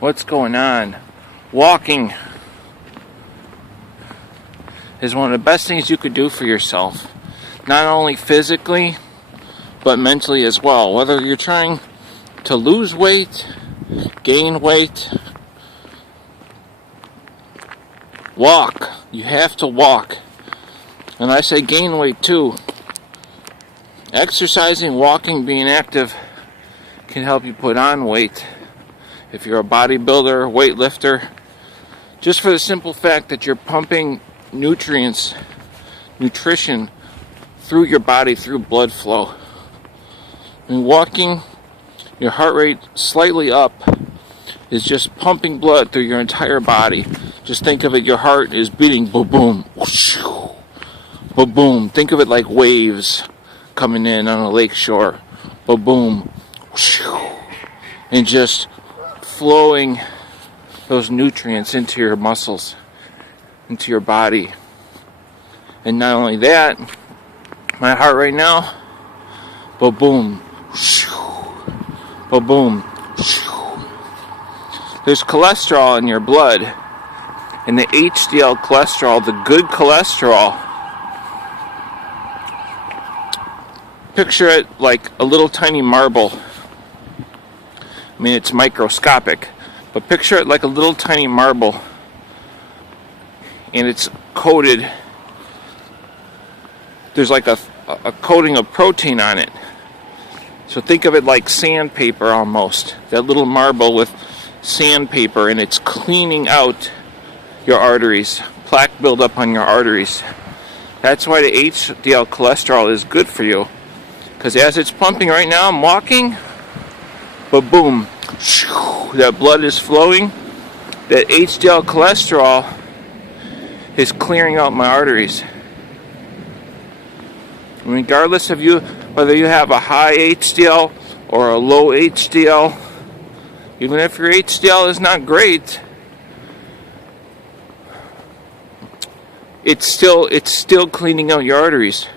what's going on. Walking is one of the best things you could do for yourself. Not only physically, but mentally as well. Whether you're trying to lose weight, gain weight, walk. You have to walk. And I say gain weight too. Exercising, walking, being active can help you put on weight. If you're a bodybuilder, weightlifter, just for the simple fact that you're pumping nutrition through your body, through blood flow. And walking, your heart rate slightly up is just pumping blood through your entire body. Just think of it, your heart is beating boom, boom, whoosh, boom, boom. Think of it like waves coming in on a lake shore. Boom, boom, whoosh, and just flowing those nutrients into your muscles, into your body. And not only that, my heart right now, boom, boom, boom, boom. There's cholesterol in your blood, and the HDL cholesterol, the good cholesterol, picture it like a little tiny marble. I mean, it's microscopic, but picture it like a little tiny marble, and it's coated. There's like a coating of protein on it. So think of it like sandpaper almost. That little marble with sandpaper, and it's cleaning out your arteries. Plaque buildup on your arteries. That's why the HDL cholesterol is good for you. Because as it's pumping right now, I'm walking, but boom, that blood is flowing. That HDL cholesterol is clearing out my arteries. Regardless of you, whether you have a high HDL or a low HDL, even if your HDL is not great, it's still cleaning out your arteries.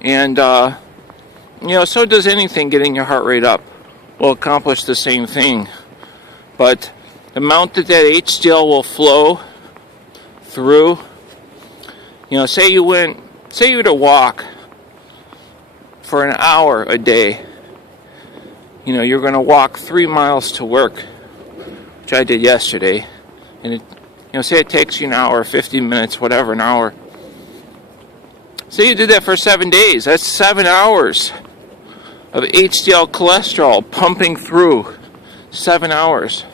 And so does anything getting your heart rate up will accomplish the same thing. But the amount that HDL will flow through, say you were to walk for an hour a day. You're going to walk 3 miles to work, which I did yesterday. And say it takes you an hour, 50 minutes, whatever, an hour. Say you did that for 7 days. That's 7 hours of HDL cholesterol pumping through. 7 hours.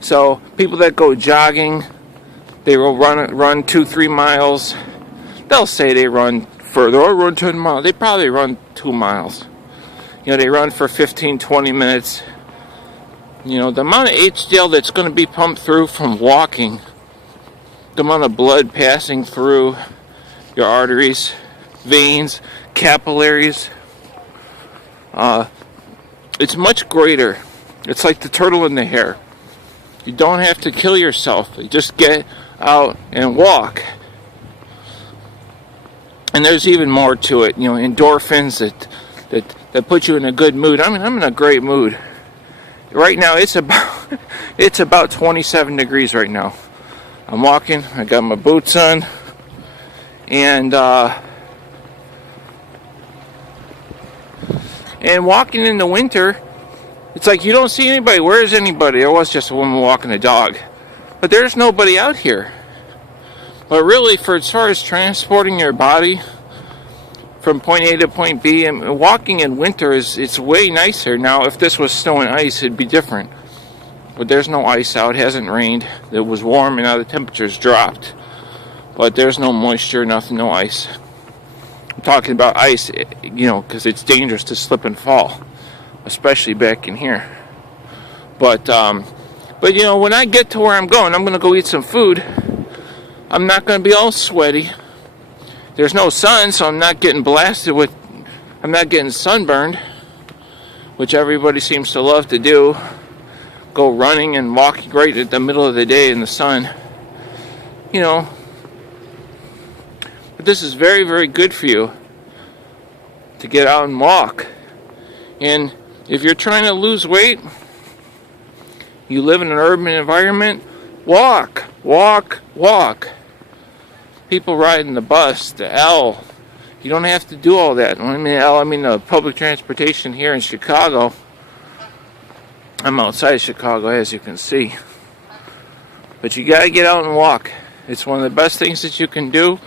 So people that go jogging, they will run 2-3 miles. They'll say they run further or run 10 miles. They probably run 2 miles. They run for 15-20 minutes. The amount of HDL that's going to be pumped through from walking, the amount of blood passing through your arteries, veins, capillaries, it's much greater. It's like the turtle in the hare. You don't have to kill yourself. You just get out and walk. And there's even more to it. Endorphins that put you in a good mood. I'm in a great mood. Right now it's about 27 degrees right now. I'm walking, I got my boots on, and walking in the winter, it's like you don't see anybody. Where is anybody? There was just a woman walking a dog, but there's nobody out here. But really, as far as transporting your body from point A to point B, and walking in winter it's way nicer. Now, if this was snow and ice, it'd be different. But there's no ice out. It hasn't rained. It was warm, and now the temperature's dropped. But there's no moisture, nothing, no ice. I'm talking about ice, because it's dangerous to slip and fall, especially back in here. But when I get to where I'm going to go eat some food. I'm not going to be all sweaty. There's no sun, so I'm not getting I'm not getting sunburned, which everybody seems to love to do. Go running and walking right at the middle of the day in the sun. But this is very, very good for you to get out and walk. And If you're trying to lose weight, you live in an urban environment, walk, walk, walk. People riding the bus, the L. You don't have to do all that. When I mean L, I mean the public transportation here in Chicago. I'm outside Chicago, as you can see. But you gotta get out and walk. It's one of the best things that you can do.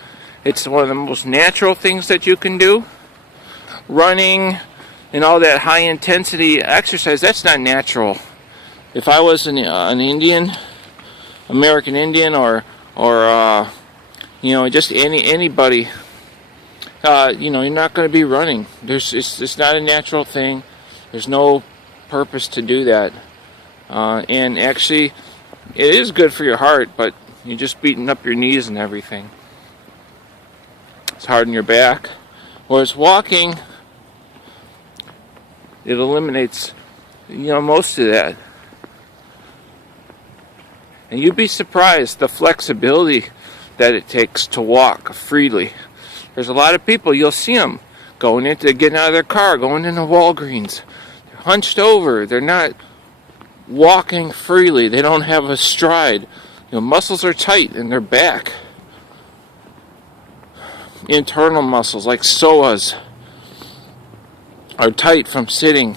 It's one of the most natural things that you can do. Running and all that high intensity exercise, that's not natural. If I was an Indian, American Indian, or just anybody, you're not going to be running. It's not a natural thing. There's no purpose to do that. And actually, it is good for your heart, but you're just beating up your knees and everything. It's hard on your back. Whereas walking, it eliminates, most of that. And you'd be surprised the flexibility that it takes to walk freely. There's a lot of people, you'll see them getting out of their car, going into Walgreens. They're hunched over. They're not walking freely. They don't have a stride. Muscles are tight in their back. Internal muscles like psoas are tight from sitting.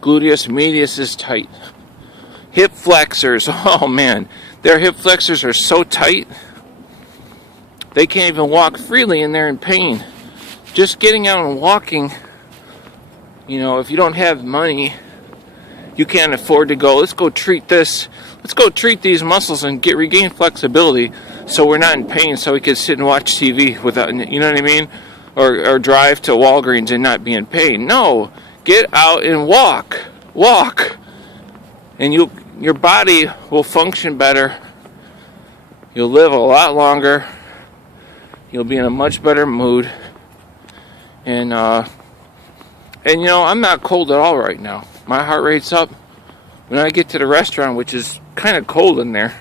Gluteus medius is tight. Hip flexors, oh man, their hip flexors are so tight, they can't even walk freely and they're in pain. Just getting out and walking, if you don't have money, you can't afford to go, let's go treat these muscles and regain flexibility so we're not in pain, so we can sit and watch TV without, you know what I mean? Or drive to Walgreens and not be in pain. No, get out and walk. Walk. And your body will function better. You'll live a lot longer. You'll be in a much better mood. And I'm not cold at all right now. My heart rate's up. When I get to the restaurant, which is kind of cold in there,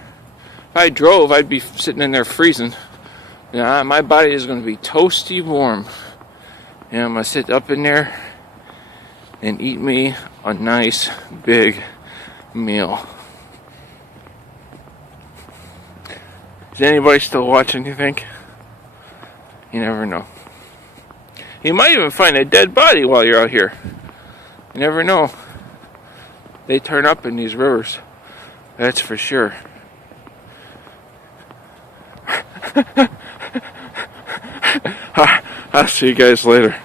if I drove, I'd be sitting in there freezing. My body is going to be toasty warm. And I'm going to sit up in there and eat me a nice big meal. Is anybody still watching, you think? You never know. You might even find a dead body while you're out here. You never know. They turn up in these rivers. That's for sure. I'll see you guys later.